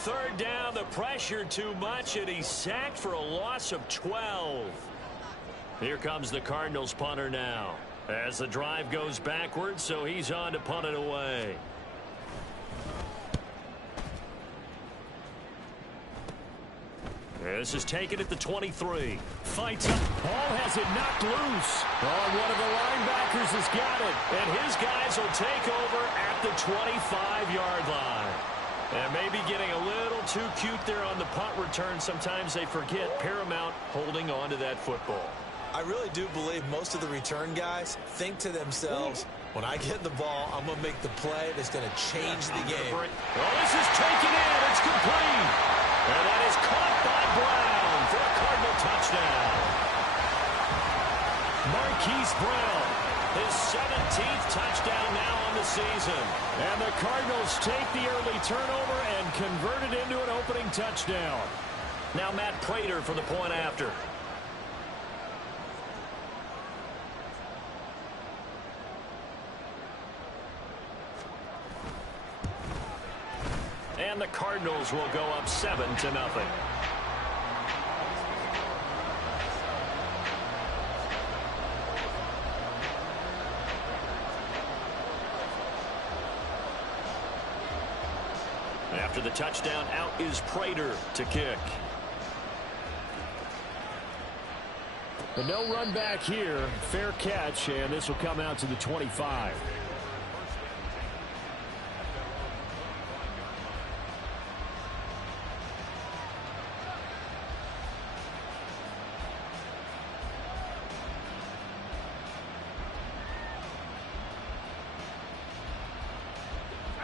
third down, the pressure too much, and he's sacked for a loss of 12. Here comes the Cardinals punter now, as the drive goes backwards, so he's on to punt it away. This is taken at the 23. Fights up. Hall has it knocked loose. Oh, one of the linebackers has got it. And his guys will take over at the 25-yard line. And maybe getting a little too cute there on the punt return. Sometimes they forget paramount holding on to that football. I really do believe most of the return guys think to themselves, when I get the ball, I'm going to make the play that's going to change the game. Oh, this is taken in. It's complete. And that is caught by Brown for a Cardinal touchdown. Marquise Brown, his 17th touchdown now on the season. And the Cardinals take the early turnover and convert it into an opening touchdown. Now Matt Prater for the point after. And the Cardinals will go up 7-0. After the touchdown, out is Prater to kick. But no run back here. Fair catch, and this will come out to the 25.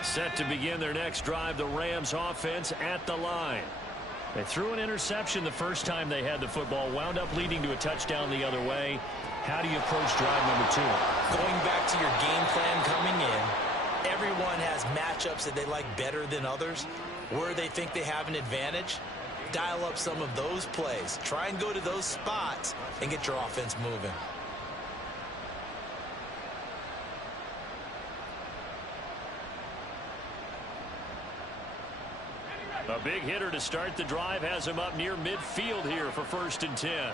Set to begin their next drive, the Rams offense at the line. They threw an interception the first time they had the football, wound up leading to a touchdown the other way. How do you approach drive number 2? Going back to your game plan coming in, everyone has matchups that they like better than others. Where they think they have an advantage, dial up some of those plays. Try and go to those spots and get your offense moving. A big hitter to start the drive has him up near midfield here for 1st and 10.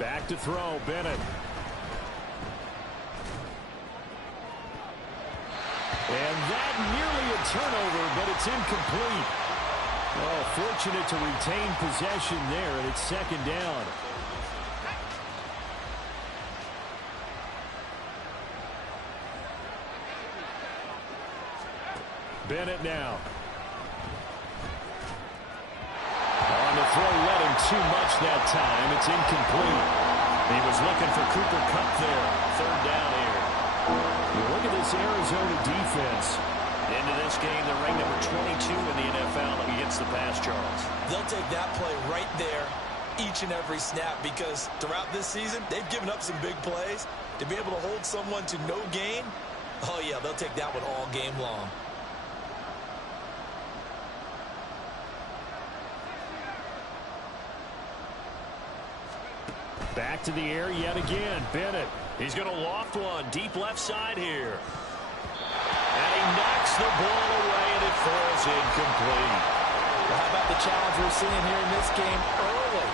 Back to throw, Bennett. And that nearly a turnover, but it's incomplete. Oh, fortunate to retain possession there, and it's 2nd down. Bennett now. On the throw, led him too much that time. It's incomplete. He was looking for Cooper Kupp there. 3rd down here. Look at this Arizona defense. Into this game, they're ranked number 22 in the NFL against the pass, Charles. They'll take that play right there each and every snap because throughout this season, they've given up some big plays. To be able to hold someone to no gain, oh yeah, they'll take that one all game long. Back to the air yet again. Bennett. He's going to loft one deep left side here. And he knocks the ball away, and it falls incomplete. Well, how about the challenge we're seeing here in this game early?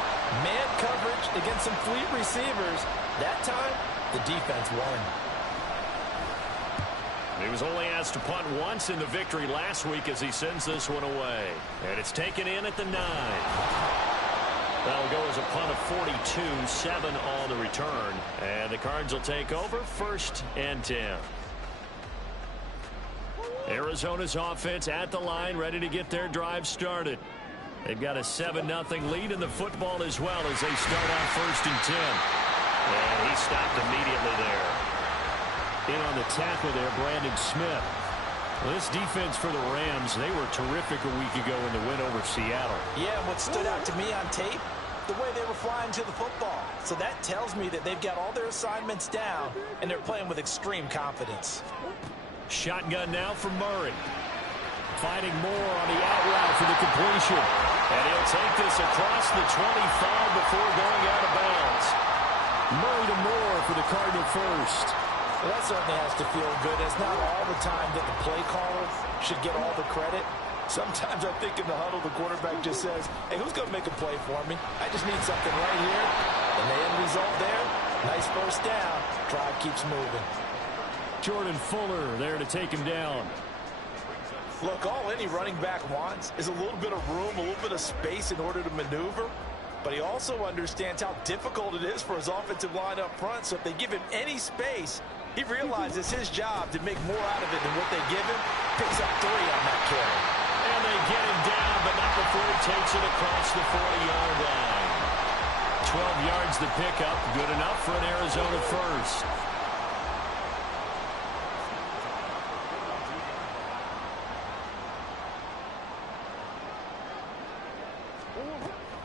Man coverage against some fleet receivers. That time, the defense won. He was only asked to punt once in the victory last week as he sends this one away. And it's taken in at the 9. That'll go as a punt of 42, 7 on the return. And the Cards will take over 1st and 10. Arizona's offense at the line, ready to get their drive started. They've got a 7-0 lead in the football as well as they start out 1st and 10. And he stopped immediately there. In on the tackle there, Brandon Smith. Well, this defense for the Rams, they were terrific a week ago in the win over Seattle. Yeah, what stood out to me on tape, the way they were flying to the football. So that tells me that they've got all their assignments down, and they're playing with extreme confidence. Shotgun now for Murray. Finding Moore on the out route for the completion. And he'll take this across the 25 before going out of bounds. Murray to Moore for the Cardinal first. Well, that certainly has to feel good. It's not all the time that the play caller should get all the credit. Sometimes I think in the huddle, the quarterback just says, hey, who's going to make a play for me? I just need something right here. And the end result there, nice first down. Drive keeps moving. Jordan Fuller there to take him down. Look, all any running back wants is a little bit of room, a little bit of space in order to maneuver. But he also understands how difficult it is for his offensive line up front. So if they give him any space, he realizes it's his job to make more out of it than what they give him. Picks up 3 on that carry. And they get him down, but not before he takes it across the 40-yard line. 12 yards to pick up. Good enough for an Arizona first.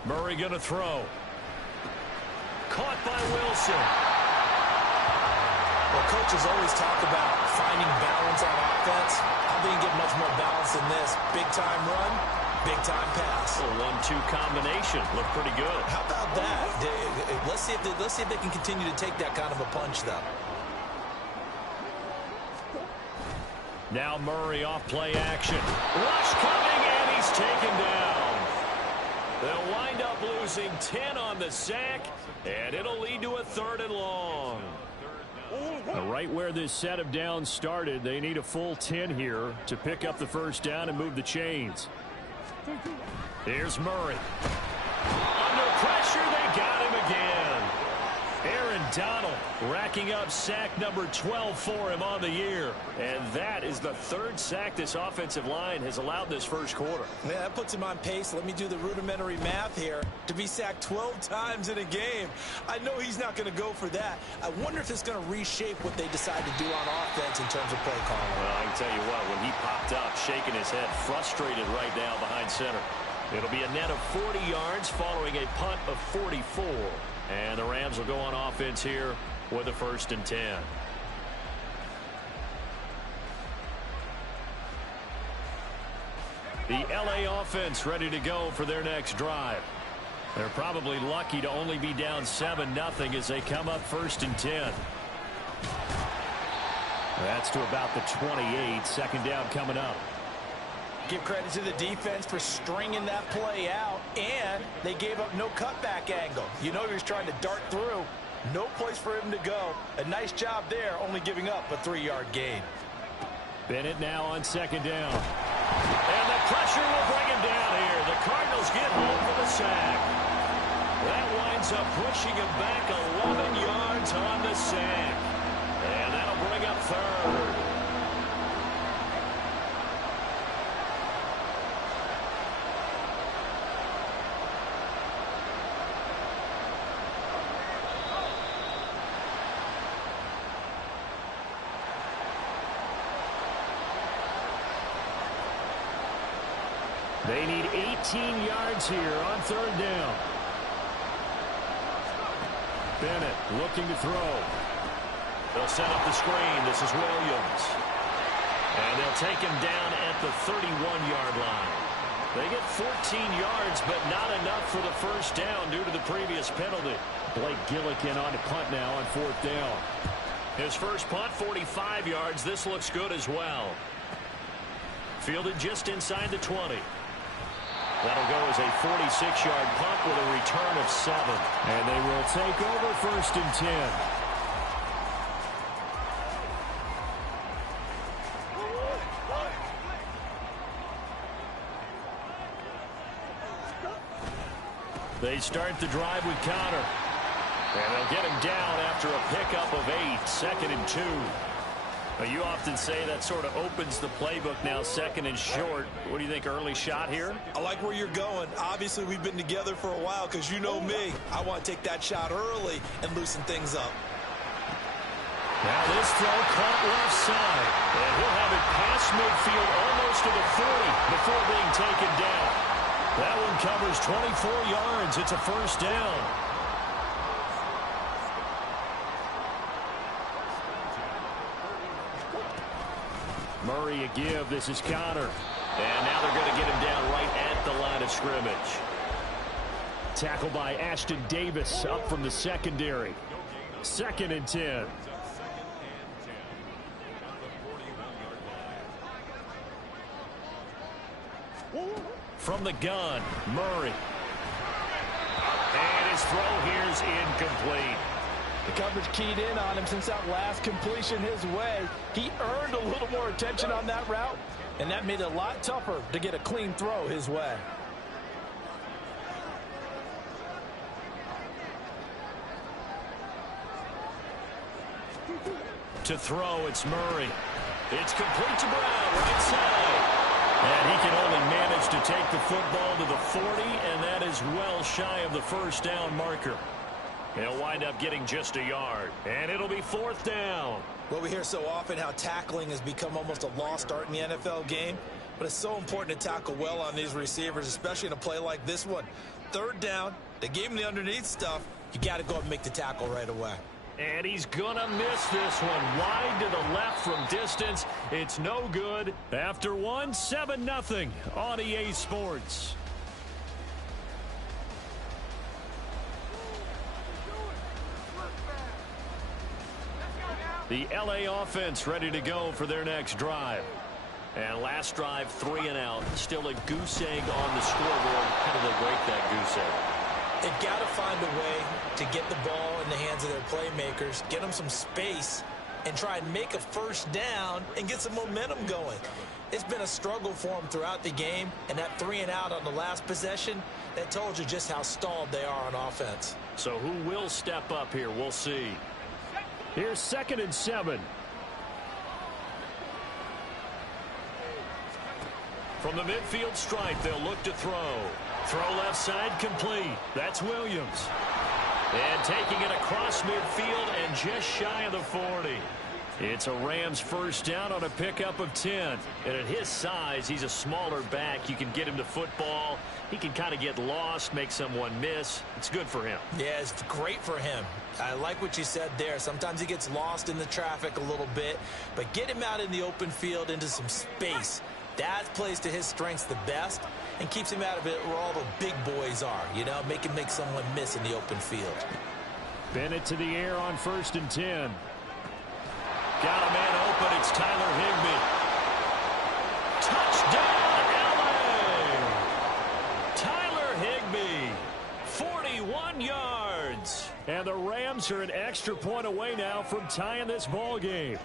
Murray going to throw. Caught by Wilson. Well, coaches always talk about finding balance on offense. I think you get much more balance than this. Big-time run, big-time pass. A 1-2 combination. Looked pretty good. How about that? Let's see if they can continue to take that kind of a punch, though. Now Murray off play action. Rush coming, and he's taken down. They'll wind up losing 10 on the sack, and it'll lead to a 3rd and long. Right where this set of downs started, they need a full 10 here to pick up the first down and move the chains. Here's Murray. Under pressure, they got him again. Aaron Donald racking up sack number 12 for him on the year. And that is the 3rd sack this offensive line has allowed this first quarter. Yeah, that puts him on pace. Let me do the rudimentary math here. To be sacked 12 times in a game, I know he's not going to go for that. I wonder if it's going to reshape what they decide to do on offense in terms of play calling. Well, I can tell you what, when he popped up, shaking his head, frustrated right now behind center. It'll be a net of 40 yards following a punt of 44. And the Rams will go on offense here with a 1st and 10. The LA offense ready to go for their next drive. They're probably lucky to only be down 7-0 as they come up 1st and 10. That's to about the 28. 2nd down coming up. Give credit to the defense for stringing that play out, and they gave up no cutback angle. You know he was trying to dart through. No place for him to go. A nice job there, only giving up a 3-yard gain. Bennett now on 2nd down. And the pressure will bring him down here. The Cardinals get home for the sack. That winds up pushing him back 11 yards on the sack. And that'll bring up 3rd. They need 18 yards here on 3rd down. Bennett looking to throw. They'll set up the screen. This is Williams. And they'll take him down at the 31-yard line. They get 14 yards, but not enough for the first down due to the previous penalty. Blake Gillikin on to punt now on 4th down. His first punt, 45 yards. This looks good as well. Fielded just inside the 20. That'll go as a 46-yard punt with a return of 7. And they will take over 1st and 10. They start the drive with Connor. And they'll get him down after a pickup of 8. 2nd and 2. You often say that sort of opens the playbook now, 2nd and short. What do you think, early shot here? I like where you're going. Obviously, we've been together for a while because you know me. I want to take that shot early and loosen things up. Now this throw caught left side. And he'll have it past midfield almost to the 40 before being taken down. That one covers 24 yards. It's a 1st down. Murray a give. This is Connor. And now they're going to get him down right at the line of scrimmage. Tackled by Ashton Davis up from the secondary. 2nd and 10. From the gun, Murray. And his throw here is incomplete. The coverage keyed in on him since that last completion his way. He earned a little more attention on that route, and that made it a lot tougher to get a clean throw his way. To throw, it's Murray. It's complete to Brown, right side. And he can only manage to take the football to the 40, and that is well shy of the first down marker. He'll wind up getting just a yard, and it'll be fourth down. Well, we hear so often how tackling has become almost a lost art in the NFL game, but it's so important to tackle well on these receivers, especially in a play like this one. Third down, they gave him the underneath stuff. You got to go and make the tackle right away. And he's gonna miss this one. Wide to the left from distance. It's no good. After one, 7-0 on EA Sports. The LA offense ready to go for their next drive. And last drive, 3 and out. Still a goose egg on the scoreboard. How do they break that goose egg? They've got to find a way to get the ball in the hands of their playmakers, get them some space, and try and make a first down and get some momentum going. It's been a struggle for them throughout the game, and that 3 and out on the last possession, that told you just how stalled they are on offense. So who will step up here? We'll see. Here's 2nd and 7. From the midfield stripe, they'll look to throw. Throw left side complete. That's Williams. And taking it across midfield and just shy of the 40. It's a Rams first down on a pickup of 10. And at his size, he's a smaller back. You can get him to football. He can kind of get lost, make someone miss. It's good for him. Yeah, it's great for him. I like what you said there. Sometimes he gets lost in the traffic a little bit. But get him out in the open field into some space. That plays to his strengths the best and keeps him out of it where all the big boys are, you know, make someone miss in the open field. Bennett to the air on 1st and 10. Got a man open. It's Tyler Higbee. Touchdown, LA! Tyler Higbee, 41 yards. And the Rams are an extra point away now from tying this ball game.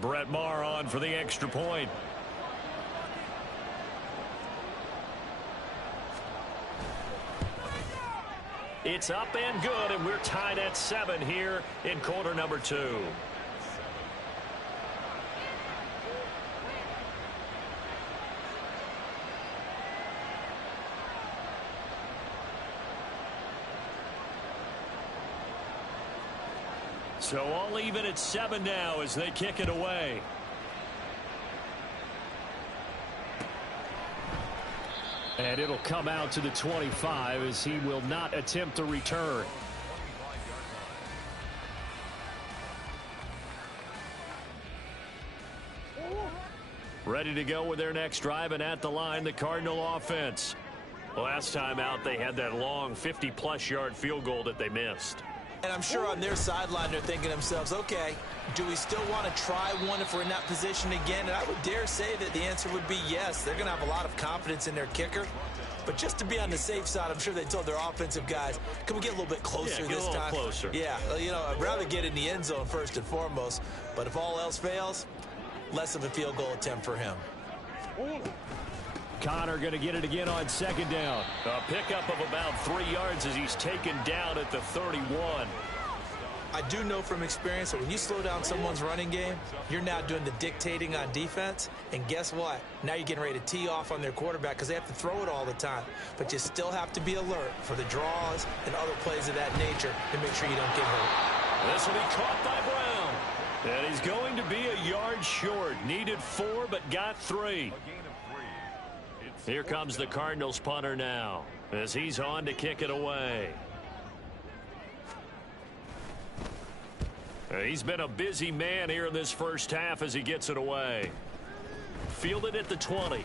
Brett Maher on for the extra point. It's up and good, and we're tied at 7 here in quarter number 2. So all even at 7 now as they kick it away. And it'll come out to the 25 as he will not attempt to return. Ready to go with their next drive, and at the line, the Cardinal offense. Last time out, they had that long 50-plus yard field goal that they missed. And I'm sure on their sideline they're thinking to themselves, okay, do we still want to try one if we're in that position again? And I would dare say that the answer would be yes. They're going to have a lot of confidence in their kicker. But just to be on the safe side, I'm sure they told their offensive guys, can we get a little bit closer this time? Closer. Yeah, you know, I'd rather get in the end zone first and foremost. But if all else fails, less of a field goal attempt for him. Connor going to get it again on 2nd down. A pickup of about 3 yards as he's taken down at the 31. I do know from experience that when you slow down someone's running game, you're now doing the dictating on defense. And guess what? Now you're getting ready to tee off on their quarterback because they have to throw it all the time. But you still have to be alert for the draws and other plays of that nature to make sure you don't get hurt. This will be caught by Brown. And he's going to be a yard short. Needed 4, but got 3. Here comes the Cardinals punter now as he's on to kick it away. He's been a busy man here in this first half as he gets it away. Fielded at the 20.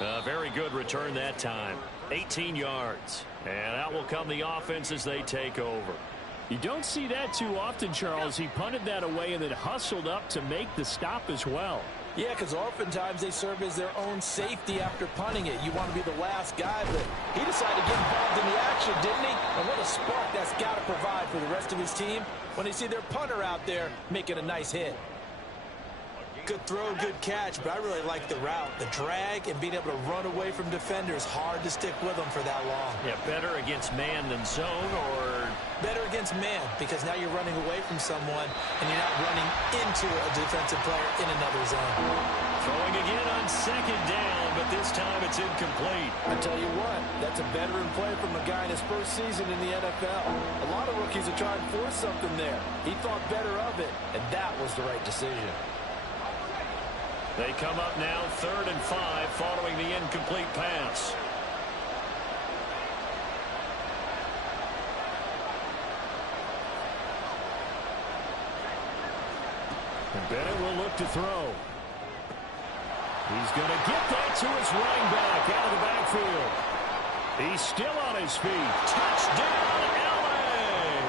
A very good return that time. 18 yards. And out will come the offense as they take over. You don't see that too often, Charles. He punted that away and then hustled up to make the stop as well. Yeah, because oftentimes they serve as their own safety after punting it. You want to be the last guy, but he decided to get involved in the action, didn't he? And what a spark that's got to provide for the rest of his team when they see their punter out there making a nice hit. Good throw, good catch, but I really like the route. The drag and being able to run away from defenders, hard to stick with them for that long. Yeah, better against man than zone, or better against man, because now you're running away from someone and you're not running into a defensive player in another zone. Throwing again on second down, but this time it's incomplete. I tell you what, that's a veteran play from a guy in his first season in the NFL. A lot of rookies are trying to force something there. He thought better of it, and that was the right decision. They come up now 3rd and 5 following the incomplete pass. And Bennett will look to throw. He's going to get that to his running back out of the backfield. He's still on his feet. Touchdown, LA!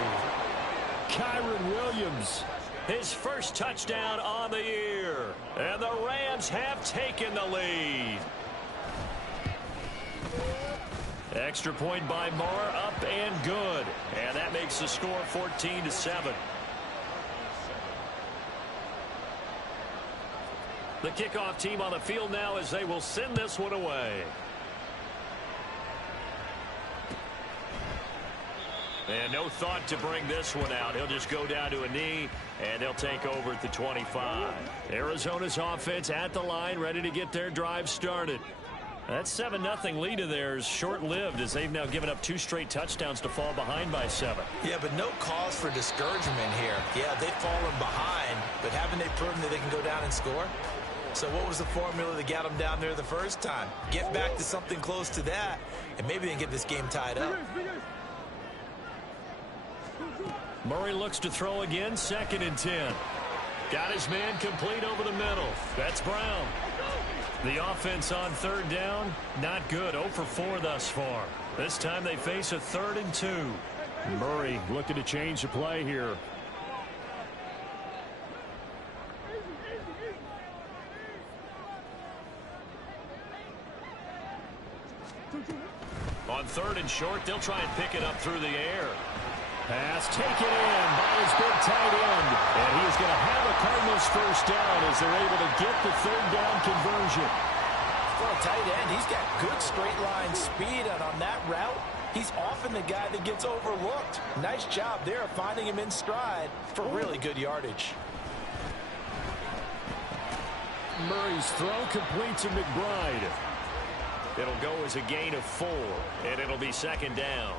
Kyren Williams. His first touchdown on the year. And the Rams have taken the lead. Extra point by Moore, up and good. And that makes the score 14-7. The kickoff team on the field now as they will send this one away. And no thought to bring this one out. He'll just go down to a knee, and they'll take over at the 25. Arizona's offense at the line, ready to get their drive started. That 7-0 lead of theirs short-lived as they've now given up 2 straight touchdowns to fall behind by 7. Yeah, but no cause for discouragement here. Yeah, they've fallen behind, but haven't they proven that they can go down and score? So what was the formula that got them down there the first time? Get back to something close to that, and maybe they can get this game tied up. Murray looks to throw again, 2nd and 10. Got his man complete over the middle. That's Brown. The offense on 3rd down, not good. 0 for 4 thus far. This time they face a 3rd and 2. Murray looking to change the play here. On 3rd and short, they'll try and pick it up through the air. Pass taken in by his big tight end. And he is going to have a Cardinals first down as they're able to get the 3rd down conversion. For a tight end, he's got good straight line speed, and on that route, he's often the guy that gets overlooked. Nice job there of finding him in stride for really good yardage. Murray's throw complete to McBride. It'll go as a gain of 4, and it'll be 2nd down.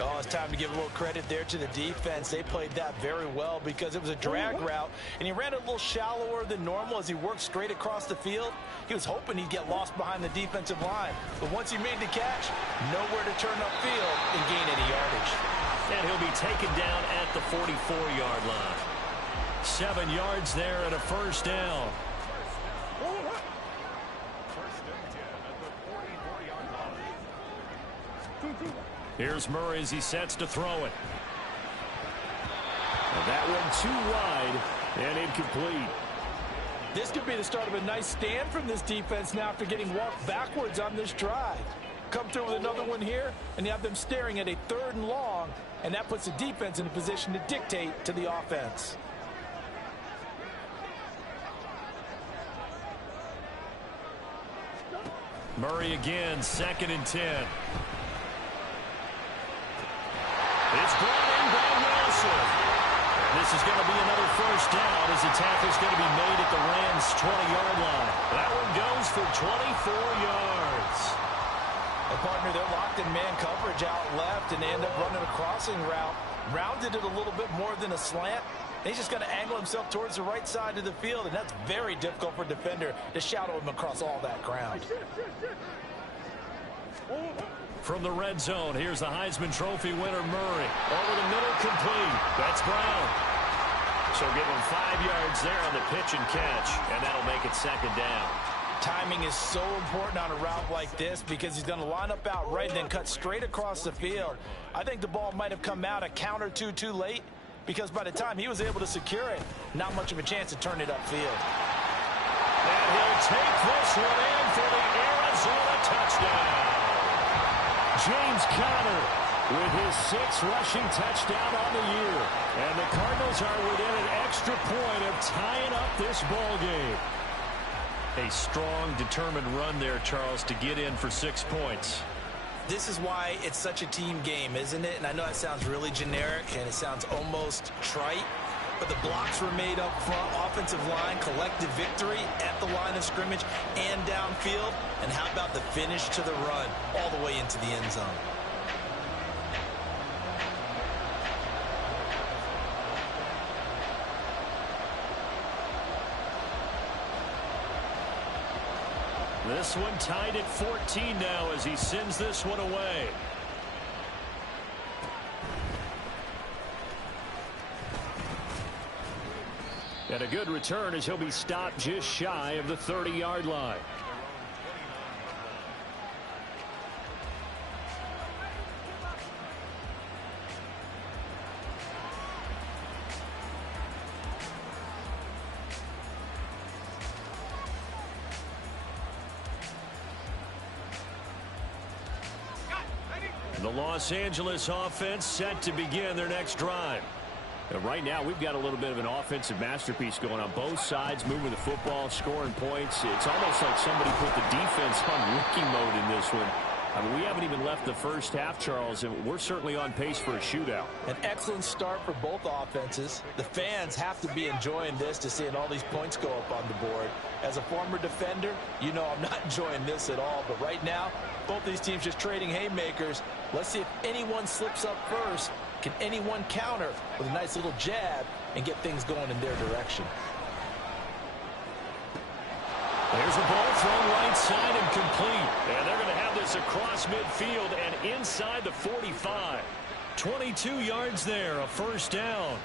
Oh, it's time to give a little credit there to the defense. They played that very well because it was a drag route, and he ran it a little shallower than normal as he worked straight across the field. He was hoping he'd get lost behind the defensive line. But once he made the catch, nowhere to turn upfield and gain any yardage. And he'll be taken down at the 44-yard line. 7 yards there and a first down. Here's Murray as he sets to throw it. And that one too wide and incomplete. This could be the start of a nice stand from this defense now after getting walked backwards on this drive. Come through with another one here, and you have them staring at a 3rd and long, and that puts the defense in a position to dictate to the offense. Murray again, 2nd and 10. It's brought in by Wilson. This is going to be another first down as the tackle's going to be made at the Rams' 20-yard line. That one goes for 24 yards. A partner, they're locked in man coverage out left, and they end up running a crossing route. Rounded it a little bit more than a slant. He's just going to angle himself towards the right side of the field, and that's very difficult for a defender to shadow him across all that ground. From the red zone, here's the Heisman Trophy winner, Murray. Over the middle, complete. That's Brown. So give him 5 yards there on the pitch and catch, and that'll make it 2nd down. Timing is so important on a route like this because he's going to line up out right and then cut straight across the field. I think the ball might have come out a count or two too late because by the time he was able to secure it, not much of a chance to turn it upfield. And he'll take this one in for the Arizona touchdown. James Conner with his 6th rushing touchdown on the year. And the Cardinals are within an extra point of tying up this ball game. A strong, determined run there, Charles, to get in for 6 points. This is why it's such a team game, isn't it? And I know that sounds really generic and it sounds almost trite, but the blocks were made up front, offensive line, collective victory at the line of scrimmage and downfield. And how about the finish to the run all the way into the end zone? This one tied at 14 now as he sends this one away. And a good return as he'll be stopped just shy of the 30-yard line. The Los Angeles offense set to begin their next drive. And right now, we've got a little bit of an offensive masterpiece going on both sides, moving the football, scoring points. It's almost like somebody put the defense on rookie mode in this one. I mean, we haven't even left the first half, Charles, and we're certainly on pace for a shootout. An excellent start for both offenses. The fans have to be enjoying this to seeing all these points go up on the board. As a former defender, you know I'm not enjoying this at all. But right now, both these teams just trading haymakers. Let's see if anyone slips up first. Can anyone counter with a nice little jab and get things going in their direction? There's a ball thrown right side and complete. And they're going to have this across midfield and inside the 45. 22 yards there, a first down.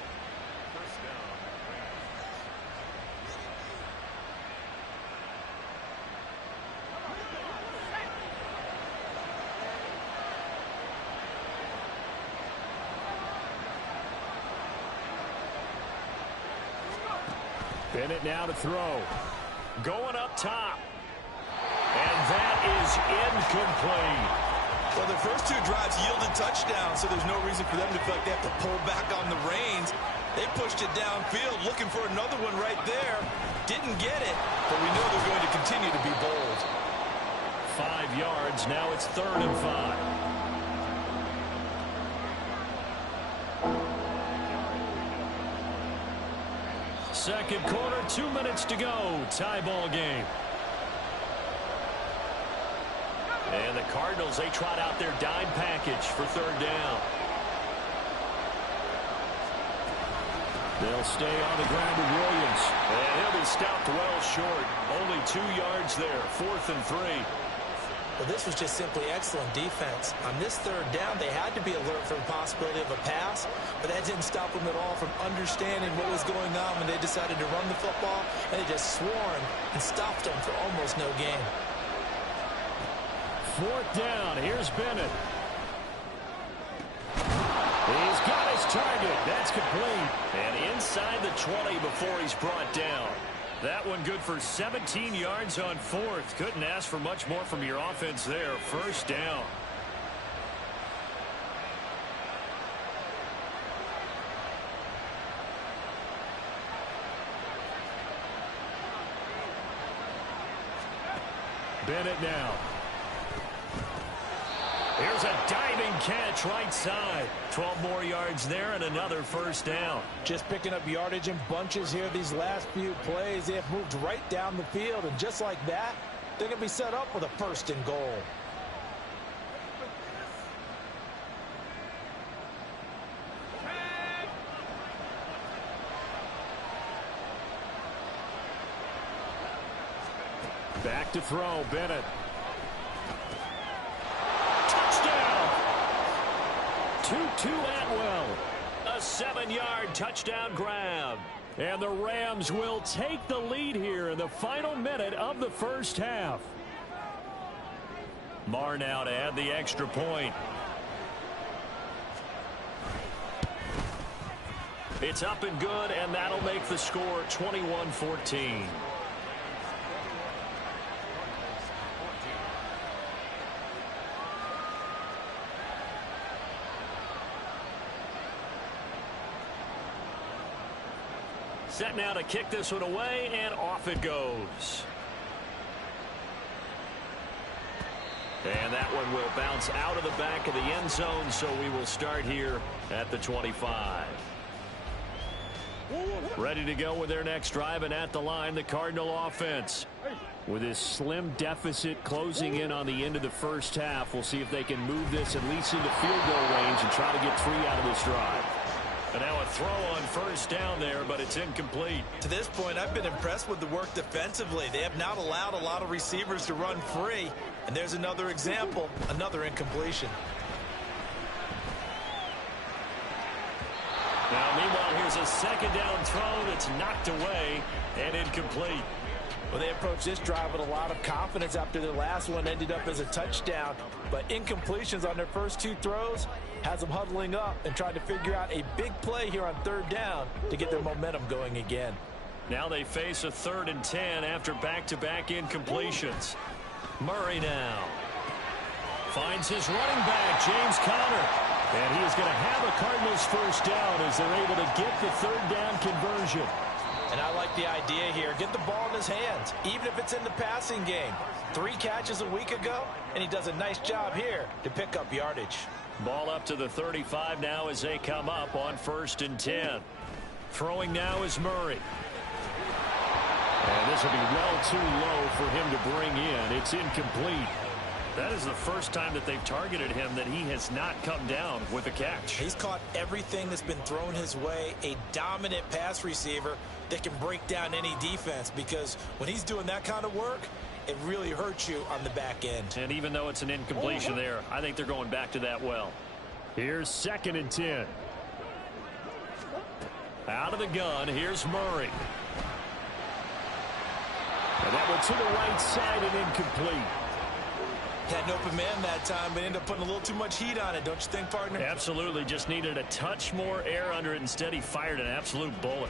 Bennett now to throw. Going up top. And that is incomplete. Well, their first 2 drives yielded touchdowns, so there's no reason for them to feel like they have to pull back on the reins. They pushed it downfield, looking for another one right there. Didn't get it, but we know they're going to continue to be bold. 5 yards. Now it's 3rd and 5. Second quarter, 2 minutes to go. Tie ball game. And the Cardinals, they trot out their dime package for 3rd down. They'll stay on the ground with Williams. And he'll be stopped well short. Only 2 yards there. 4th and 3. Well, this was just simply excellent defense. On this 3rd down, they had to be alert for the possibility of a pass, but that didn't stop them at all from understanding what was going on when they decided to run the football, and they just swarmed and stopped them for almost no gain. 4th down. Here's Bennett. He's got his target. That's complete. And inside the 20 before he's brought down. That one good for 17 yards on 4th. Couldn't ask for much more from your offense there. First down. Bennett now. Here's a diving catch right side. 12 more yards there and another first down. Just picking up yardage in bunches here these last few plays. They have moved right down the field, and just like that, they're going to be set up with a 1st and goal. Back to throw, Bennett. 2-2 Atwell. A 7-yard touchdown grab. And the Rams will take the lead here in the final minute of the first half. Marr now to add the extra point. It's up and good, and that'll make the score 21-14. Set now to kick this one away, and off it goes. And that one will bounce out of the back of the end zone, so we will start here at the 25. Ready to go with their next drive, and at the line, the Cardinal offense. With this slim deficit closing in on the end of the first half, we'll see if they can move this at least into field goal range and try to get 3 out of this drive. And now a throw on first down there, but it's incomplete. To this point, I've been impressed with the work defensively. They have not allowed a lot of receivers to run free. And there's another example, another incompletion. Now, meanwhile, here's a second down throw that's knocked away and incomplete. Well, they approached this drive with a lot of confidence after their last one ended up as a touchdown. But incompletions on their first 2 throws has them huddling up and trying to figure out a big play here on 3rd down to get their momentum going again. Now they face a 3rd and 10 after back-to-back incompletions. Murray now finds his running back, James Conner. And he is going to have a Cardinals first down as they're able to get the 3rd down conversion. And I like the idea here. Get the ball in his hands, even if it's in the passing game. 3 catches a week ago, and he does a nice job here to pick up yardage. Ball up to the 35 now as they come up on 1st and 10. Throwing now is Murray. And this will be well too low for him to bring in. It's incomplete. That is the first time that they've targeted him that he has not come down with a catch. He's caught everything that's been thrown his way. A dominant pass receiver that can break down any defense, because when he's doing that kind of work, it really hurts you on the back end. And even though it's an incompletion there, I think they're going back to that well. Here's 2nd and 10. Out of the gun, here's Murray. And that one to the right side and incomplete. Had an open man that time, but ended up putting a little too much heat on it, don't you think, partner? Absolutely. Just needed a touch more air under it. Instead, he fired an absolute bullet.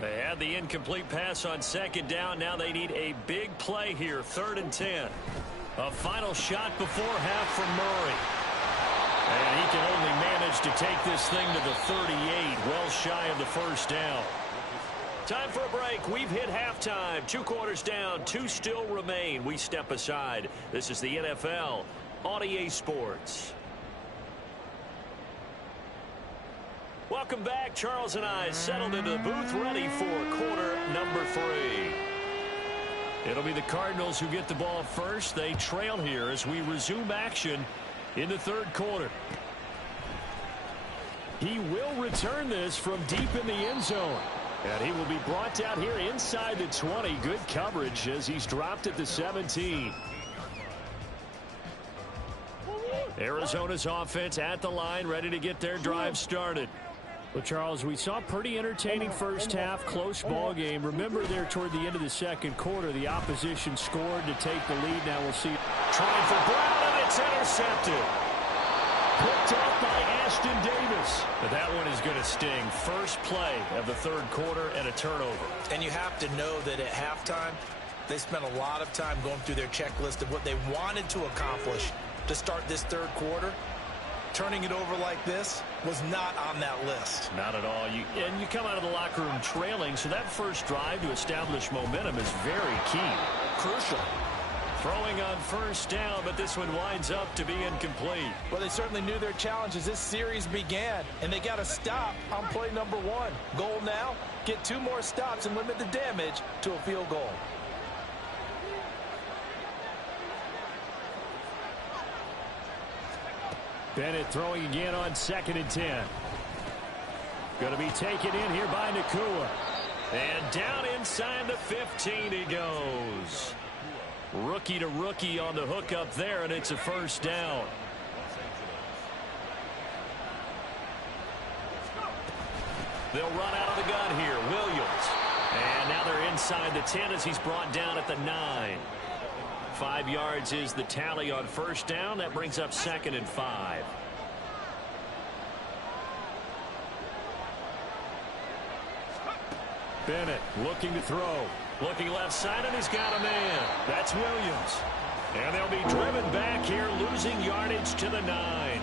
They had the incomplete pass on 2nd down. Now they need a big play here. 3rd and 10. A final shot before half from Murray. And he can only manage to take this thing to the 38, well shy of the first down. Time for a break. We've hit halftime. 2 quarters down, 2 still remain. We step aside. This is the NFL on EA Sports. Welcome back. Charles and I settled into the booth, ready for quarter number 3. It'll be the Cardinals who get the ball first. They trail here as we resume action in the 3rd quarter. He will return this from deep in the end zone. And he will be brought down here inside the 20. Good coverage as he's dropped at the 17. Arizona's offense at the line, ready to get their drive started. Well, Charles, we saw a pretty entertaining first half, close ball game. Remember there toward the end of the 2nd quarter, the opposition scored to take the lead. Now we'll see. Trying for Brown, and it's intercepted. Picked up by Ashton Davis. But that one is going to sting. First play of the 3rd quarter and a turnover. And you have to know that at halftime, they spent a lot of time going through their checklist of what they wanted to accomplish to start this 3rd quarter. Turning it over like this was not on that list. Not at all. And you come out of the locker room trailing, so that first drive to establish momentum is very key. Crucial. Throwing on first down, but this one winds up to be incomplete. Well, they certainly knew their challenge as this series began, and they got to stop on play number 1. Goal now, get 2 more stops and limit the damage to a field goal. Bennett throwing again on 2nd and 10. Going to be taken in here by Nacua. And down inside the 15 he goes. Rookie to rookie on the hook up there, and it's a first down. They'll run out of the gun here. Williams. And now they're inside the 10 as he's brought down at the 9. 5 yards is the tally on first down. That brings up 2nd and 5. Bennett looking to throw. Looking left side, and he's got a man. That's Williams. And they'll be driven back here, losing yardage to the 9.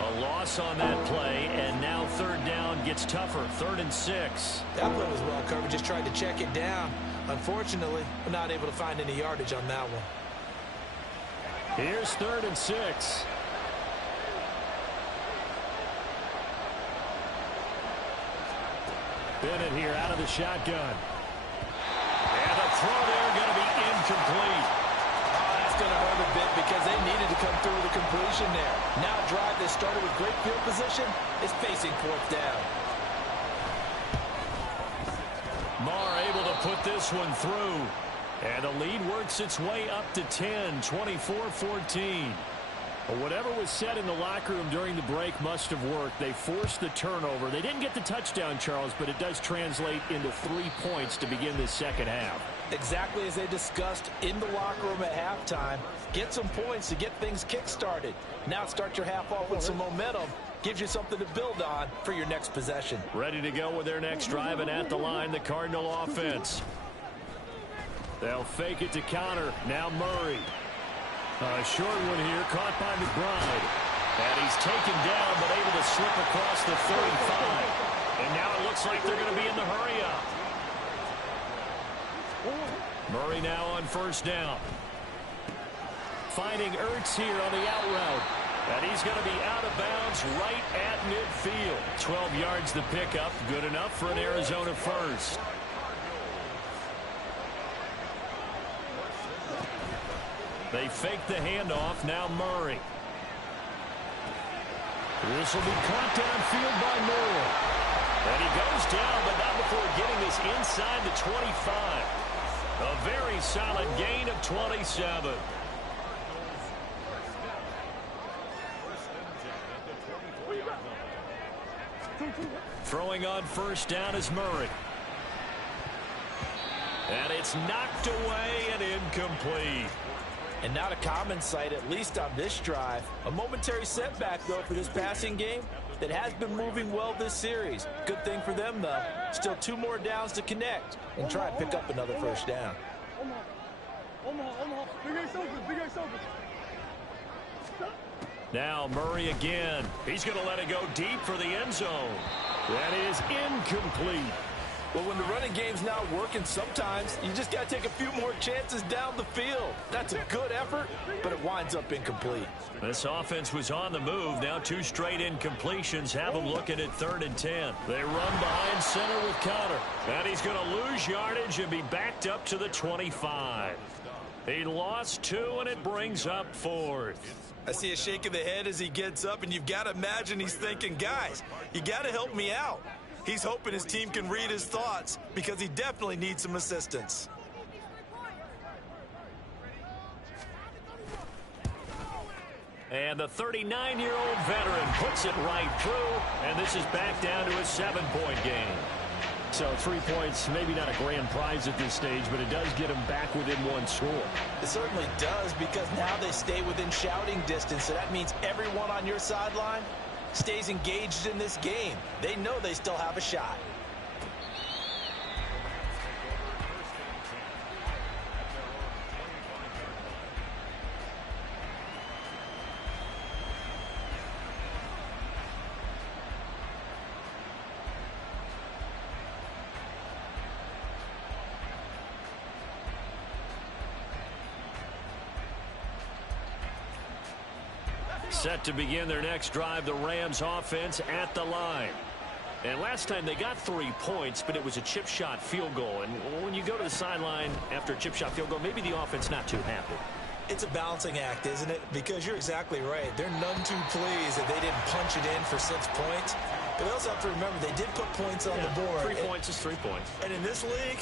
A loss on that play, and now third down gets tougher. 3rd and 6. That play was well covered. Just tried to check it down. Unfortunately, we're not able to find any yardage on that one. Here's 3rd and 6. Bennett here out of the shotgun. And the throw there going to be incomplete. Oh, that's going to hurt a bit because they needed to come through with a completion there. Now a drive that started with great field position is facing 4th down. Marr able to put this one through. And the lead works its way up to 10, 24-14. Whatever was said in the locker room during the break must have worked. They forced the turnover. They didn't get the touchdown, Charles, but it does translate into 3 points to begin this second half. Exactly as they discussed in the locker room at halftime. Get some points to get things kick-started. Now start your half off with some momentum. Gives you something to build on for your next possession. Ready to go with their next drive, and at the line, the Cardinal offense. They'll fake it to Connor. Now Murray. A short one here, caught by McBride. And he's taken down, but able to slip across the 35. And now it looks like they're going to be in the hurry-up. Murray now on first down. Finding Ertz here on the out route. And he's going to be out of bounds right at midfield. 12 yards the pickup. Good enough for an Arizona first. They fake the handoff. Now Murray. This will be caught downfield by Moore. And he goes down, but not before getting this inside the 25. A very solid gain of 27. Throwing on first down is Murray. And it's knocked away and incomplete. And not a common sight, at least on this drive. A momentary setback, though, for this passing game that has been moving well this series. Good thing for them, though. Still 2 more downs to connect and try and pick up another first down. Now Murray again. He's going to let it go deep for the end zone. That is incomplete. Well, when the running game's not working, sometimes you just got to take a few more chances down the field. That's a good effort, but it winds up incomplete. This offense was on the move. Now 2 straight incompletions have them looking at 3rd and 10. They run behind center with Connor. And he's going to lose yardage and be backed up to the 25. He lost 2, and it brings up 4th. I see a shake of the head as he gets up, and you've got to imagine he's thinking, guys, you got to help me out. He's hoping his team can read his thoughts because he definitely needs some assistance. And the 39-year-old veteran puts it right through, and this is back down to a 7-point game. So 3 points, maybe not a grand prize at this stage, but it does get them back within 1 score. It certainly does, because now they stay within shouting distance, so that means everyone on your sideline stays engaged in this game. They know they still have a shot. Set to begin their next drive, the Rams offense at the line. And last time they got 3 points, but it was a chip shot field goal. And when you go to the sideline after a chip shot field goal, maybe the offense not too happy. It's a balancing act, isn't it? Because you're exactly right. They're none too pleased that they didn't punch it in for 6 points. But they also have to remember they did put points on the board. 3 points is 3 points. And in this league,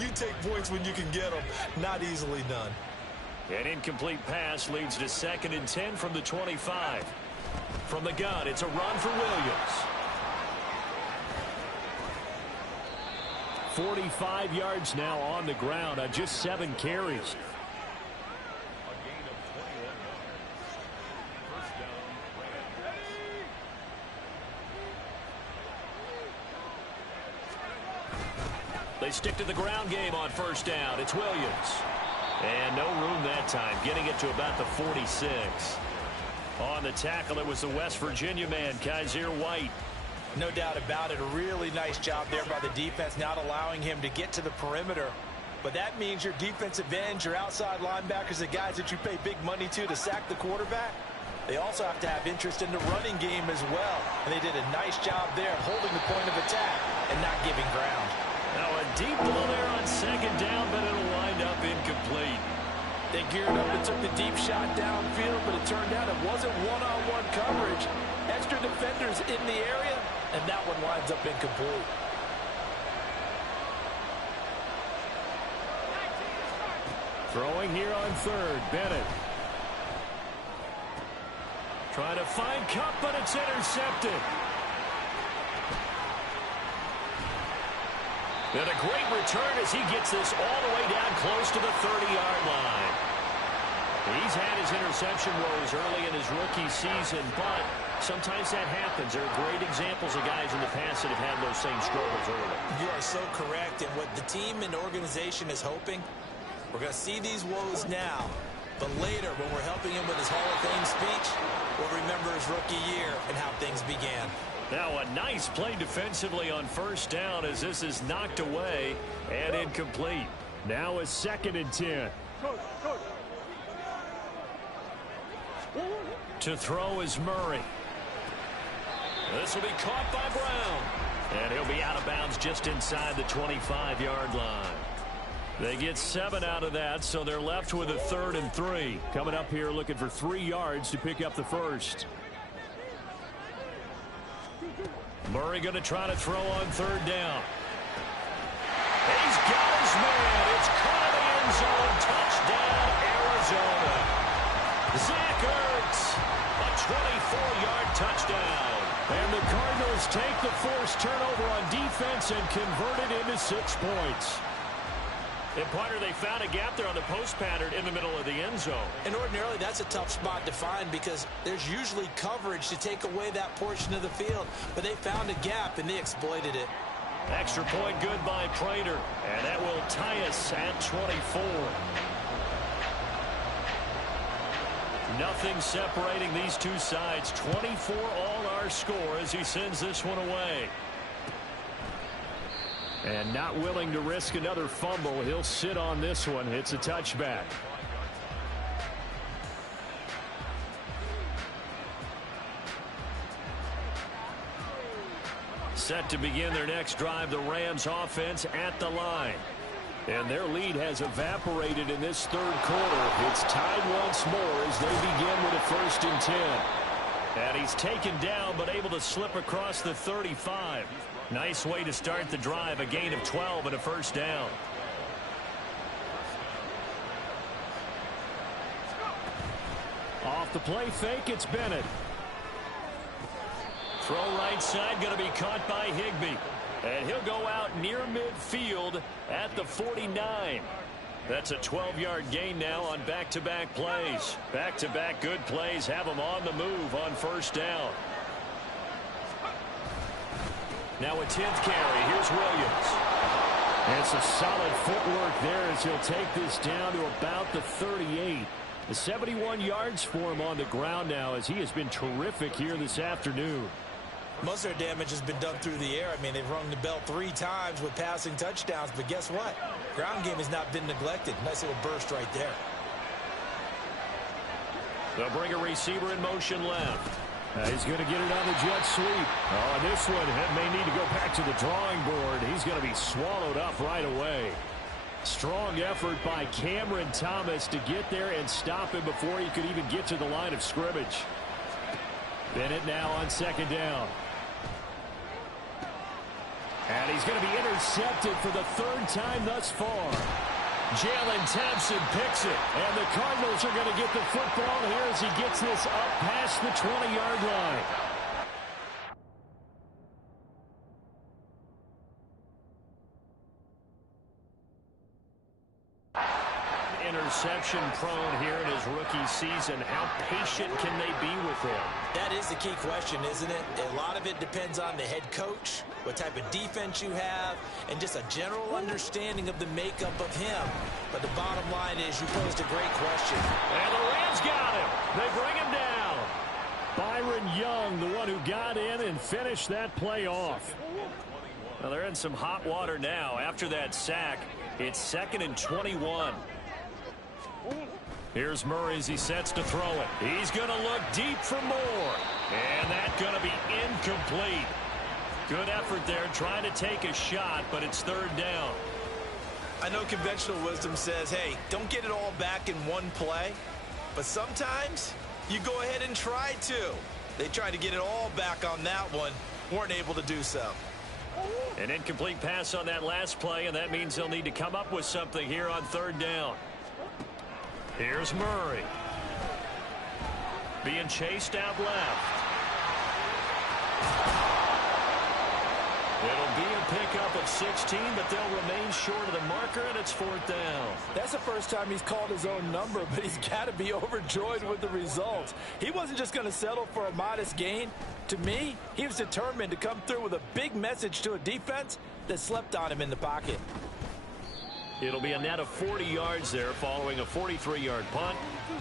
you take points when you can get them. Not easily done. An incomplete pass leads to 2nd and 10 from the 25. From the gun, it's a run for Williams. 45 yards now on the ground on just 7 carries. They stick to the ground game on 1st down. It's Williams. And no room that time, getting it to about the 46. On the tackle, it was the West Virginia man, Kaiser White. No doubt about it. A really nice job there by the defense, not allowing him to get to the perimeter. But that means your defensive ends, your outside linebackers, the guys that you pay big money to sack the quarterback, they also have to have interest in the running game as well. And they did a nice job there of holding the point of attack and not giving ground. Now a deep ball there on 2nd down, but it'll wind up incomplete. They geared up and took the deep shot downfield, but it turned out it wasn't one-on-one coverage. Extra defenders in the area, and that one winds up incomplete. Throwing here on 3rd, Bennett. Trying to find Kupp, but it's intercepted. And a great return as he gets this all the way down close to the 30-yard line. He's had his interception woes early in his rookie season, but sometimes that happens. There are great examples of guys in the past that have had those same struggles early. You are so correct. And what the team and organization is hoping, we're going to see these woes now. But later, when we're helping him with his Hall of Fame speech, we'll remember his rookie year and how things began. Now a nice play defensively on 1st down as this is knocked away and incomplete. Now a 2nd and 10. To throw is Murray. This will be caught by Brown. And he'll be out of bounds just inside the 25-yard line. They get 7 out of that, so they're left with a 3rd and 3. Coming up here looking for 3 yards to pick up the first. Murray going to try to throw on 3rd down. He's got his man. It's caught in the end zone. Touchdown, Arizona. Zach Ertz, a 24-yard touchdown. And the Cardinals take the forced turnover on defense and convert it into 6 points. And Pointer, they found a gap there on the post pattern in the middle of the end zone. And ordinarily, that's a tough spot to find because there's usually coverage to take away that portion of the field. But they found a gap, and they exploited it. Extra point good by Prater. And that will tie us at 24. Nothing separating these two sides. 24 all our score as he sends this one away. And not willing to risk another fumble. He'll sit on this one. It's a touchback. Set to begin their next drive, the Rams offense at the line. And their lead has evaporated in this 3rd quarter. It's tied once more as they begin with a 1st and 10. And he's taken down but able to slip across the 35. Nice way to start the drive, a gain of 12 and a 1st down. Off the play fake, it's Bennett. Throw right side, going to be caught by Higbee. And he'll go out near midfield at the 49. That's a 12-yard gain now on back-to-back plays. Back-to-back good plays have them on the move on 1st down. Now a 10th carry. Here's Williams. And some solid footwork there as he'll take this down to about the 38. The 71 yards for him on the ground now as he has been terrific here this afternoon. Most of their damage has been done through the air. I mean, they've rung the bell 3 times with passing touchdowns, but guess what? Ground game has not been neglected. Nice little burst right there. They'll bring a receiver in motion left. He's going to get it on the jet sweep. Oh, this one may need to go back to the drawing board. He's going to be swallowed up right away. Strong effort by Cameron Thomas to get there and stop him before he could even get to the line of scrimmage. Bennett now on 2nd down. And he's going to be intercepted for the third time thus far. Jalen Thompson picks it. And the Cardinals are going to get the football here as he gets this up past the 20-yard line. Interception prone here in his rookie season. How patient can they be with him? That is the key question, isn't it? A lot of it depends on the head coach, what type of defense you have, and just a general understanding of the makeup of him. But the bottom line is you posed a great question. And the Rams got him. They bring him down. Byron Young, the one who got in and finished that play off. Well, they're in some hot water now. After that sack, it's 2nd and 21. Here's Murray as he sets to throw it. He's going to look deep for more. And that's going to be incomplete. Good effort there trying to take a shot, but it's 3rd down. I know conventional wisdom says, hey, don't get it all back in one play. But sometimes you go ahead and try to. They tried to get it all back on that one. Weren't able to do so. An incomplete pass on that last play, and that means they'll need to come up with something here on 3rd down. Here's Murray. Being chased out left. It'll be a pickup of 16, but they'll remain short of the marker, and it's 4th down. That's the first time he's called his own number, but he's got to be overjoyed with the results. He wasn't just going to settle for a modest gain. To me, he was determined to come through with a big message to a defense that slept on him in the pocket. It'll be a net of 40 yards there following a 43-yard punt,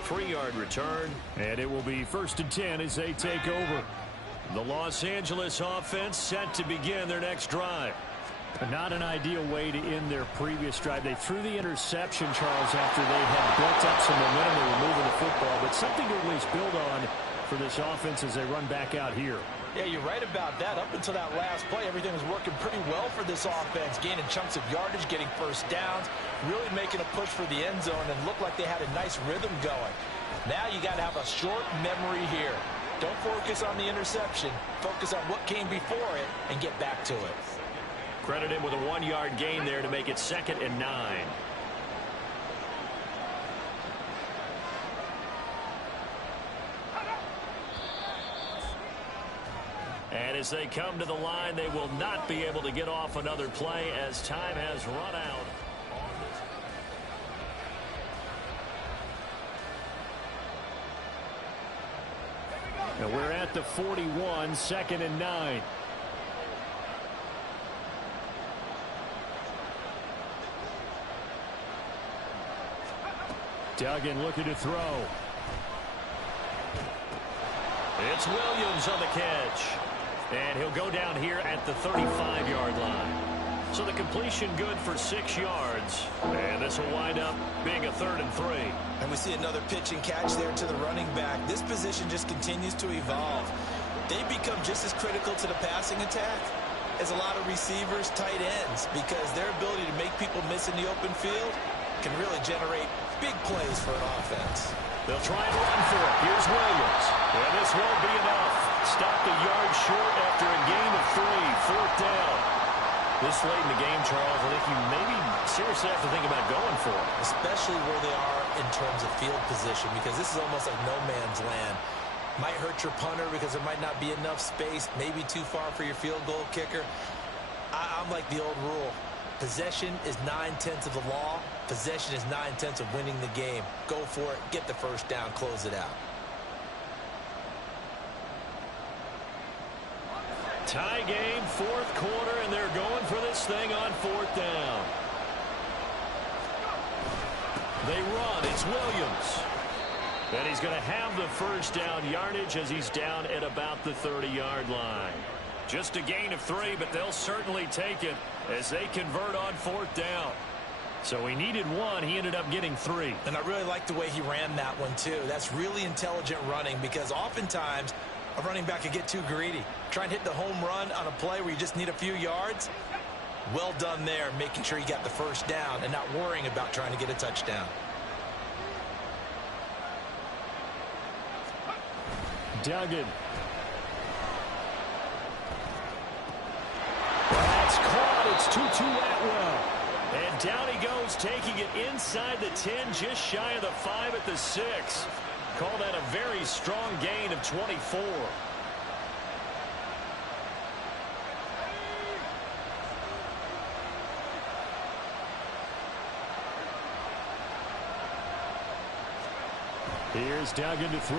3-yard return, and it will be 1st and 10 as they take over. The Los Angeles offense set to begin their next drive. Not an ideal way to end their previous drive. They threw the interception, Charles, after they had built up some momentum and were moving the football, but something to at least build on for this offense as they run back out here. Yeah, you're right about that. Up until that last play, everything was working pretty well for this offense, gaining chunks of yardage, getting first downs, really making a push for the end zone, and looked like they had a nice rhythm going. Now you got to have a short memory here. Don't focus on the interception. Focus on what came before it and get back to it. Credit him with a 1-yard gain there to make it 2nd and 9. And as they come to the line, they will not be able to get off another play as time has run out. And we're at the 41, 2nd and 9. Duggan looking to throw. It's Williams on the catch. And he'll go down here at the 35-yard line. So the completion good for 6 yards. And this will wind up being a 3rd and 3. And we see another pitch and catch there to the running back. This position just continues to evolve. They become just as critical to the passing attack as a lot of receivers, tight ends, because their ability to make people miss in the open field can really generate big plays for an offense. They'll try and run for it. Here's Williams. And this won't be enough. Stopped a yard short after a gain of 3. 4th down. This late in the game, Charles, I think you maybe seriously have to think about going for it. Especially where they are in terms of field position, because this is almost like no man's land. Might hurt your punter because there might not be enough space, maybe too far for your field goal kicker. I'm like the old rule. Possession is 9/10 of the law. Possession is 9/10 of winning the game. Go for it, get the first down, close it out. Tie game, 4th quarter, and they're going for this thing on 4th down. They run. It's Williams. And he's going to have the first down yardage as he's down at about the 30-yard line. Just a gain of 3, but they'll certainly take it as they convert on 4th down. So he needed 1. He ended up getting 3. And I really like the way he ran that one, too. That's really intelligent running, because oftentimes a running back could get too greedy. Try and hit the home run on a play where you just need a few yards. Well done there, making sure you got the first down and not worrying about trying to get a touchdown. Duggan. That's caught. It's Tutu Atwell. And down he goes, taking it inside the 10, just shy of the 5 at the 6. Call that a very strong gain of 24. Here's Duggan to throw.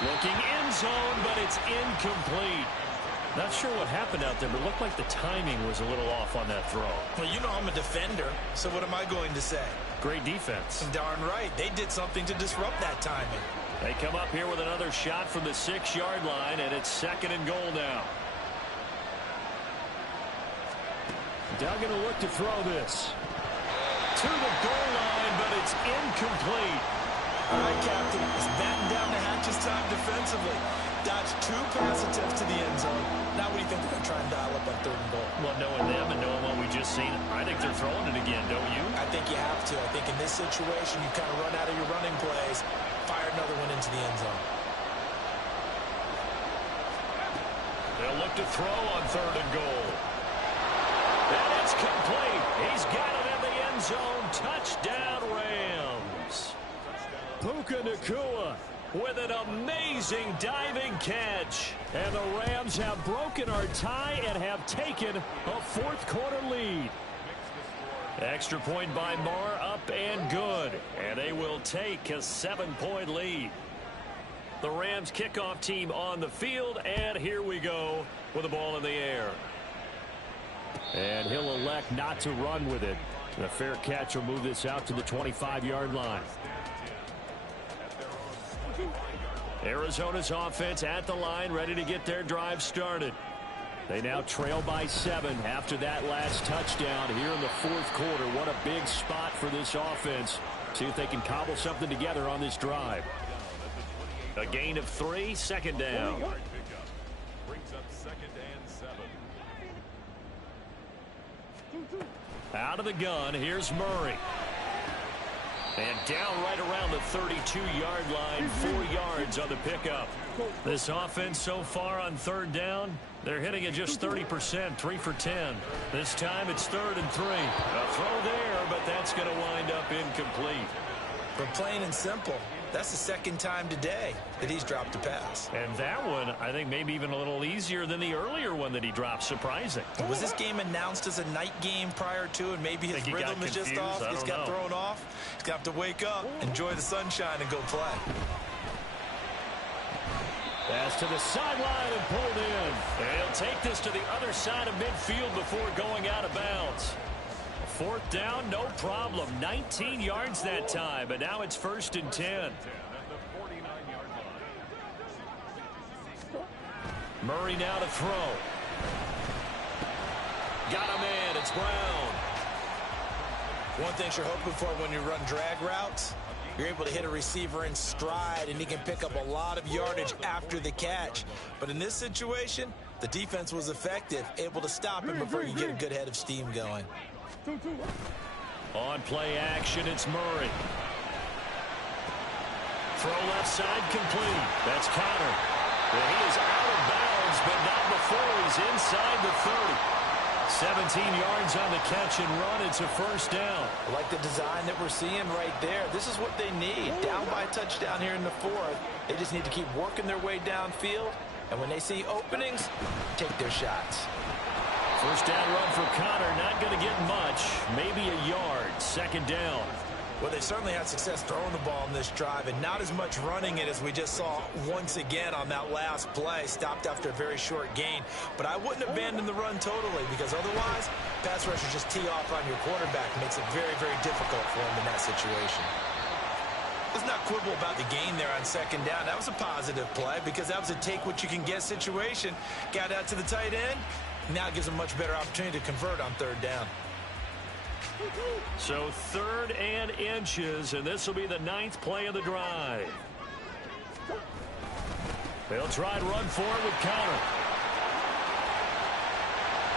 Looking end zone, but it's incomplete. Not sure what happened out there, but it looked like the timing was a little off on that throw. Well, you know I'm a defender, so what am I going to say? Great defense. Darn right. They did something to disrupt that timing. They come up here with another shot from the 6-yard line, and it's 2nd and goal now. Duggan will look to throw this. To the goal line, but it's incomplete. All right, Captain. It's batten down the hatches time defensively. Dodged 2 pass attempts to the end zone. Now what do you think they're going to try and dial up on 3rd and goal? Well, knowing them and knowing what we just seen, I think they're throwing it again, don't you? I think you have to. I think in this situation, you kind of run out of your running plays, fire another one into the end zone. They'll look to throw on 3rd and goal. And it's complete. He's got it in the end zone. Touchdown, Rams. Puka Nacua with an amazing diving catch. And the Rams have broken our tie and have taken a 4th quarter lead. Extra point by Marr, up and good. And they will take a 7-point lead. The Rams kickoff team on the field, and here we go with the ball in the air. And he'll elect not to run with it. The fair catch will move this out to the 25-yard line. Arizona's offense at the line, ready to get their drive started. They now trail by 7 after that last touchdown here in the 4th quarter. What a big spot for this offense. See if they can cobble something together on this drive. A gain of 3, 2nd down. Brings up 2nd and 7. Out of the gun, here's Murray. And down right around the 32-yard line, 4 yards on the pickup. This offense so far on 3rd down, they're hitting at just 30%, 3 for 10. This time it's 3rd and 3. A throw there, but that's going to wind up incomplete. But plain and simple, that's the 2nd time today that he's dropped a pass. And that one, I think, maybe even a little easier than the earlier one that he dropped. Surprising. Was this game announced as a night game prior to, and maybe his rhythm is just off? He's got thrown off. He's got to wake up, enjoy the sunshine, and go play. Pass to the sideline and pulled in. And he'll take this to the other side of midfield before going out of bounds. 4th down, no problem. 19 yards that time, but now it's 1st and 10. Murray now to throw. Got him in. It's Brown. One thing you're hoping for when you run drag routes, you're able to hit a receiver in stride, and he can pick up a lot of yardage after the catch. But in this situation, the defense was effective, able to stop him before you get a good head of steam going. On play action, it's Murray. Throw left side complete. That's Connor. And he is out of bounds, but not before he's inside the 30. 17 yards on the catch and run. It's a 1st down. I like the design that we're seeing right there. This is what they need. Down by a touchdown here in the 4th. They just need to keep working their way downfield. And when they see openings, take their shots. 1st down run for Connor. Not going to get much. Maybe a yard. 2nd down. Well, they certainly had success throwing the ball in this drive, and not as much running it as we just saw once again on that last play. Stopped after a very short gain. But I wouldn't abandon the run totally, because otherwise, pass rushers just tee off on your quarterback. Makes it very, very difficult for him in that situation. Let's not quibble about the gain there on 2nd down. That was a positive play, because that was a take-what-you-can-get situation. Got out to the tight end. Now it gives them a much better opportunity to convert on 3rd down. So 3rd and inches, and this will be the 9th play of the drive. They'll try and run for it with Connor.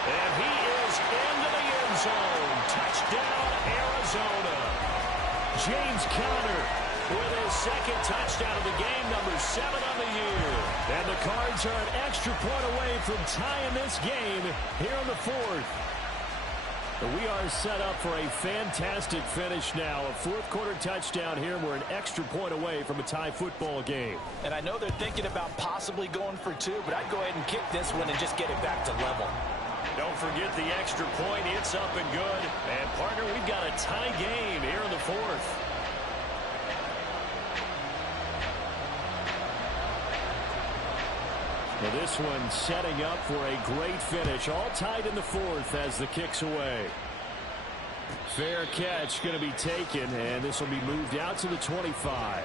And he is into the end zone. Touchdown, Arizona. James Conner with his second touchdown of the game, number 7 on the year. And the Cards are an extra point away from tying this game here in the fourth. We are set up for a fantastic finish now. A fourth-quarter touchdown here. We're an extra point away from a tie football game. And I know they're thinking about possibly going for 2, but I'd go ahead and kick this one and just get it back to level. Don't forget the extra point. It's up and good. And, partner, we've got a tie game here in the fourth. Well, this one setting up for a great finish. All tied in the fourth as the kick's away. Fair catch going to be taken, and this will be moved out to the 25.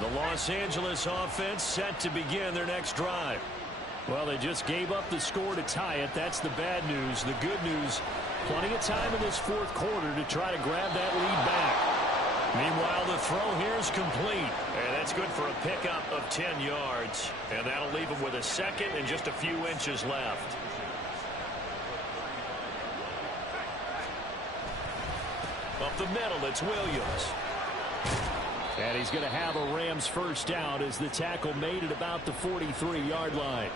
The Los Angeles offense set to begin their next drive. Well, they just gave up the score to tie it. That's the bad news. The good news, plenty of time in this fourth quarter to try to grab that lead back. Meanwhile, the throw here is complete. And that's good for a pickup of 10 yards. And that'll leave him with a second and just a few inches left. Up the middle, it's Williams. And he's going to have a Rams first down as the tackle made at about the 43-yard line.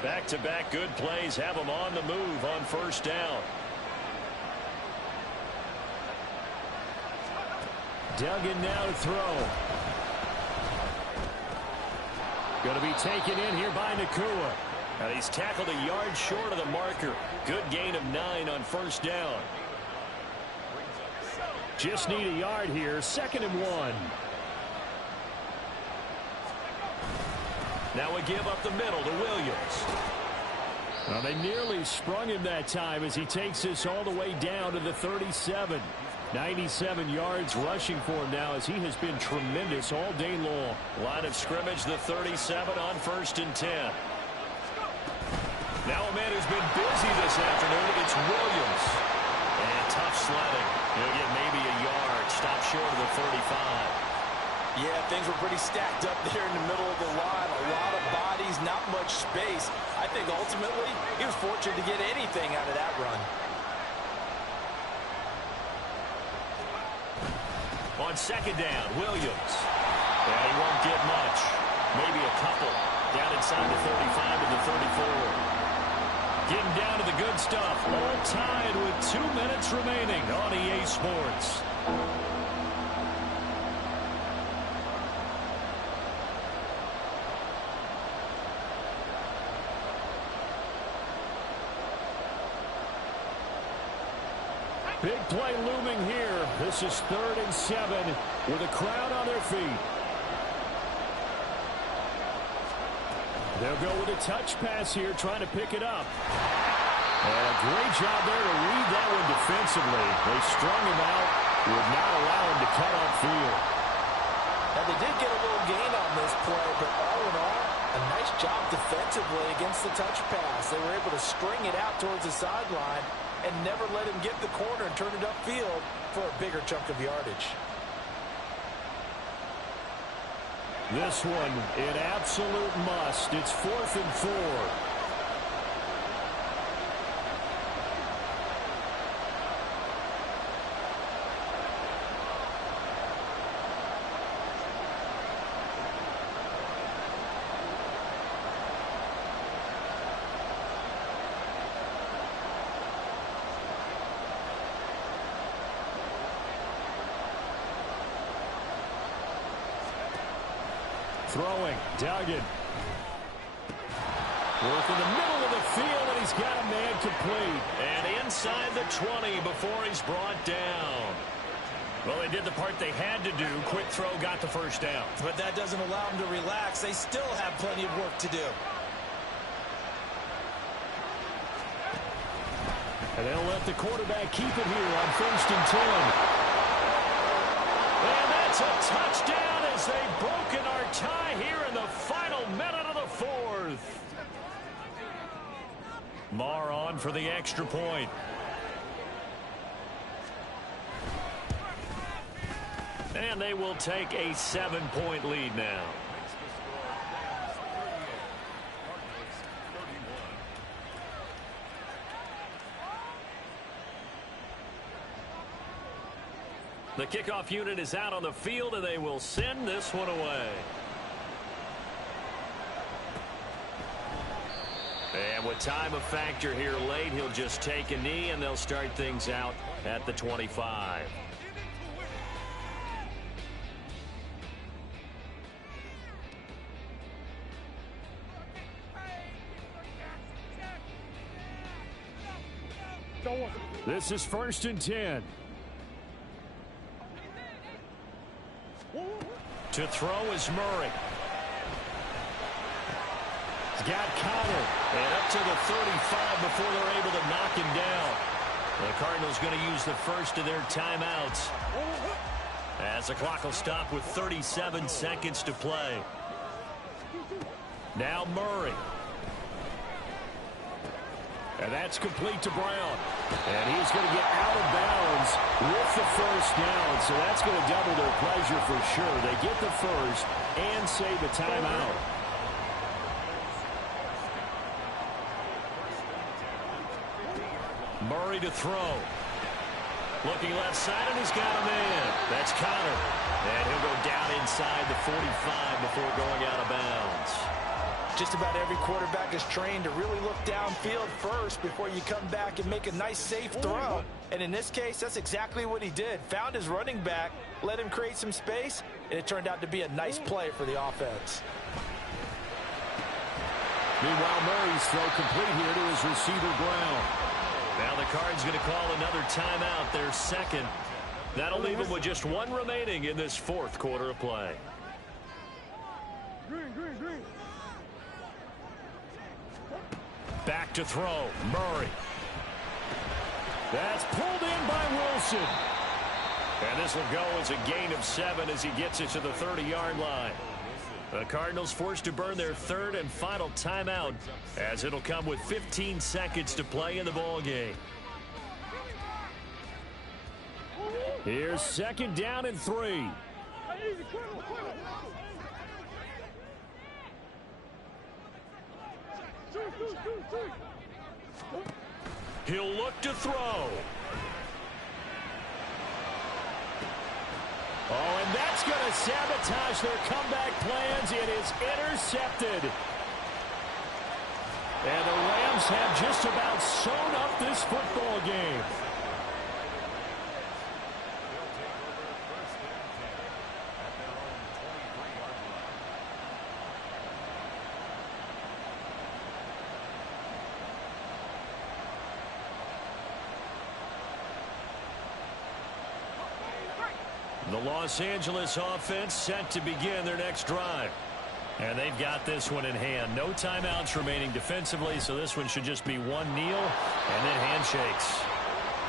Back-to-back good plays have him on the move on first down. Duggan now to throw. Going to be taken in here by Nacua. And he's tackled a yard short of the marker. Good gain of 9 on first down. Just need a yard here. 2nd and 1. Now we give up the middle to Williams. Well, they nearly sprung him that time as he takes this all the way down to the 37. 97 yards rushing for him now as he has been tremendous all day long. Line of scrimmage, the 37 on 1st and 10. Now a man who's been busy this afternoon, it's Williams. And tough sledding. He'll get maybe a yard. Stop short of the 35. Yeah, things were pretty stacked up there in the middle of the line. A lot of bodies, not much space. I think ultimately he was fortunate to get anything out of that run. On 2nd down, Williams. And he won't get much. Maybe a couple. Down inside the 35 to the 34. Getting down to the good stuff. All tied with 2 minutes remaining on EA Sports. Big play looming here. This is 3rd and 7 with a crowd on their feet. They'll go with a touch pass here, trying to pick it up. And a great job there to read that one defensively. They strung him out, would not allow him to cut upfield. Now they did get a little gain on this play, but all in all, a nice job defensively against the touch pass. They were able to string it out towards the sideline and never let him get the corner and turn it upfield for a bigger chunk of yardage. This one, an absolute must. It's 4th and 4. Throwing, Duggan. Work in the middle of the field, and he's got a man complete. And inside the 20 before he's brought down. Well, they did the part they had to do. Quick throw, got the first down. But that doesn't allow them to relax. They still have plenty of work to do. And they'll let the quarterback keep it here on 1st and 10. And that's a touchdown as they've broken our tie here in the final minute of the fourth. Marr on for the extra point. And they will take a 7-point lead now. The kickoff unit is out on the field, and they will send this one away. And with time a factor here late, he'll just take a knee, and they'll start things out at the 25. This is 1st and 10. To throw is Murray. He's got Connor. And up to the 35 before they're able to knock him down. The Cardinals going to use the first of their timeouts, as the clock will stop with 37 seconds to play. Now Murray. And that's complete to Brown. And he's going to get out of bounds with the first down. So that's going to double their pleasure for sure. They get the first and save a timeout. Murray to throw. Looking left side, and he's got a man. That's Connor. And he'll go down inside the 45 before going out of bounds. Just about every quarterback is trained to really look downfield first before you come back and make a nice, safe throw. And in this case, that's exactly what he did. Found his running back, let him create some space, and it turned out to be a nice play for the offense. Meanwhile, Murray's throw complete here to his receiver, Brown. Now the Cards going to call another timeout, their second. That'll leave them with just one remaining in this fourth quarter of play. Back to throw, Murray. That's pulled in by Wilson. And this will go as a gain of 7 as he gets it to the 30-yard line. The Cardinals forced to burn their third and final timeout, as it'll come with 15 seconds to play in the ball game. Here's 2nd down and 3. He'll look to throw. Oh, and that's going to sabotage their comeback plans. It is intercepted. And the Rams have just about sewn up this football game. The Los Angeles offense set to begin their next drive. And they've got this one in hand. No timeouts remaining defensively, so this one should just be one kneel and then handshakes.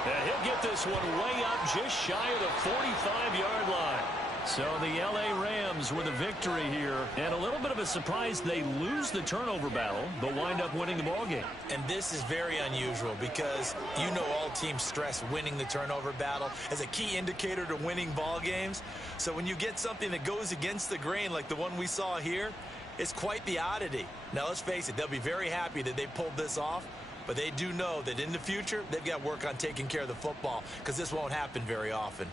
And he'll get this one way up just shy of the 45-yard line. So the L.A. Rams with a victory here. And a little bit of a surprise, they lose the turnover battle, but wind up winning the ballgame. And this is very unusual because you know all teams stress winning the turnover battle as a key indicator to winning ball games. So when you get something that goes against the grain like the one we saw here, it's quite the oddity. Now let's face it, they'll be very happy that they pulled this off, but they do know that in the future they've got work on taking care of the football because this won't happen very often.